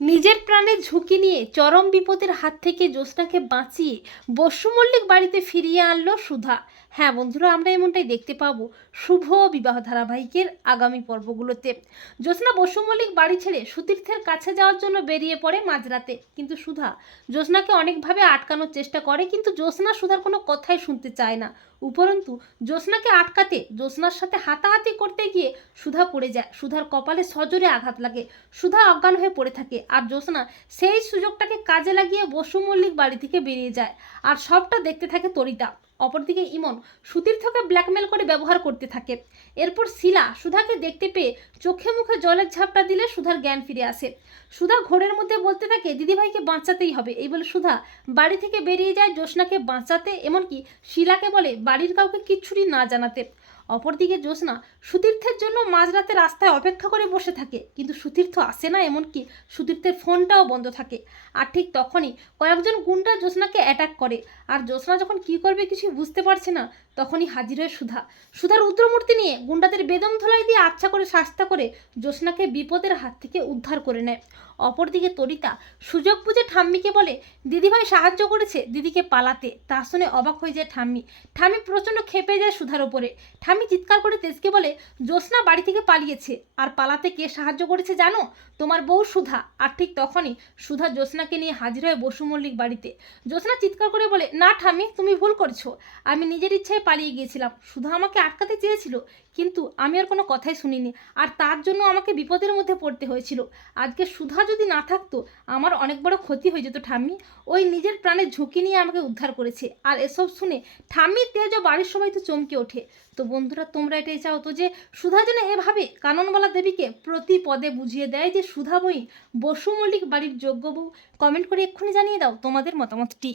নিজের প্রাণের ঝুঁকি নিয়ে চরম বিপদের হাত থেকে জ্যোৎস্নাকে বাঁচিয়ে বসু মল্লিক বাড়িতে ফিরিয়ে আনলো সুধা। হ্যাঁ বন্ধুরা, আমরা এমনটাই দেখতে পাবো শুভ বিবাহ ধারাবাহিকের আগামী পর্বগুলোতে। জ্যোৎস্না বসু মল্লিক বাড়ি ছেড়ে সুতীর্থের কাছে যাওয়ার জন্য বেরিয়ে পড়ে মাঝরাতে। কিন্তু সুধা, জ্যোৎস্নাকে অনেকভাবে আটকানোর চেষ্টা করে, কিন্তু জ্যোৎস্না সুধার কোনো কথাই শুনতে চায় না। উপরন্তু, জ্যোৎস্নাকে আটকাতে জ্যোৎস্নার সাথে হাতাহাতি করতে গিয়ে সুধা পড়ে যায়। সুধার কপালে সজোরে আঘাত লাগে। সুধা অজ্ঞান হয়ে পড়ে থাকে। আর জ্যোৎস্না সেই সুযোগটাকে কাজে লাগিয়ে বসু মল্লিক বাড়ি থেকে বেরিয়ে যায়। আর সবটা দেখতে থাকে তরিতা। অপরদিকে ইমন সুতীর্থকে ব্ল্যাকমেল করে ব্যবহার করতে থাকে। এরপর শিলা সুধাকে দেখতে পেয়ে চোখে মুখে জলের ঝাপটা দিলে সুধার জ্ঞান ফিরে আসে। সুধা ঘোরের মধ্যে বলতে থাকে, দিদিভাইকে বাঁচাতেই হবে। এই বলে সুধা বাড়ি থেকে বেরিয়ে যায় জ্যোৎস্নাকে বাঁচাতে, এমনকি শিলাকে বলে, বাড়ির কাউকে কিচ্ছুটি না জানাতে। অপরদিকে জ্যোৎস্না সুতীর্থের জন্য মাঝরাতে রাস্তায় অপেক্ষা করে বসে থাকে। কিন্তু সুতীর্থ আসে না এমনকি সুতীর্থের ফোনটাও বন্ধ থাকে। আর ঠিক তখনই কয়েকজন গুন্ডা জ্যোৎস্নাকে অ্যাটাক করে। আর জ্যোৎস্না যখন কী করবে কিছু বুঝতে পারছে না, তখনই হাজির হয় সুধা। সুধার রুদ্রমূর্তি নিয়ে গুন্ডাদের বেদম ধলাই দিয়ে আচ্ছা করে শাস্তা করে জ্যোৎস্নাকে বিপদের হাত থেকে উদ্ধার করে নেয়। অপরদিকে তরিতা সুযোগ বুঝে ঠাম্মিকে বলে, দিদিভাই সাহায্য করেছে দিদিকে পালাতে। তা শুনে অবাক হয়ে যায় ঠাম্মি। ঠাম্মি প্রচণ্ড খেপে যায় সুধার ওপরে। ঠাম্মি চিৎকার করে তেজকে বলে, জ্যোৎস্না বাড়ি থেকে পালিয়েছে। আর পালাতে কে সাহায্য করেছে জানো? তোমার বউ সুধা। আর ঠিক তখনই সুধা জ্যোৎস্নাকে নিয়ে হাজির হয় বসু মল্লিক বাড়িতে। জ্যোৎস্না চিৎকার করে বলে, না ঠাম্মি, তুমি ভুল করছ। আমি নিজের ইচ্ছায় পালিয়ে গিয়েছিলাম। সুধা আমাকে আটকাতে চেয়েছিল, কিন্তু আমি আর কোনো কথাই শুনিনি। আর তার জন্য আমাকে বিপদের মধ্যে পড়তে হয়েছিল। আজকে সুধা যদি না থাকতো, আমার অনেক বড় ক্ষতি হয়ে যেত ঠাম্মি। ওই নিজের প্রাণের ঝুঁকি নিয়ে আমাকে উদ্ধার করেছে। আর এসব শুনে ঠাম্মির তেজ বাড়ির সবাই তো চমকে ওঠে। তো বন্ধুরা, তোমরা এটাই চাও তো যে, সুধা যেন এভাবে কাননবালা দেবীকে প্রতি পদে বুঝিয়ে দেয় যে, সুধা বই বসু মল্লিক বাড়ির যোগ্য বউ। কমেন্ট করে এক্ষুনি জানিয়ে দাও তোমাদের মতামতটি।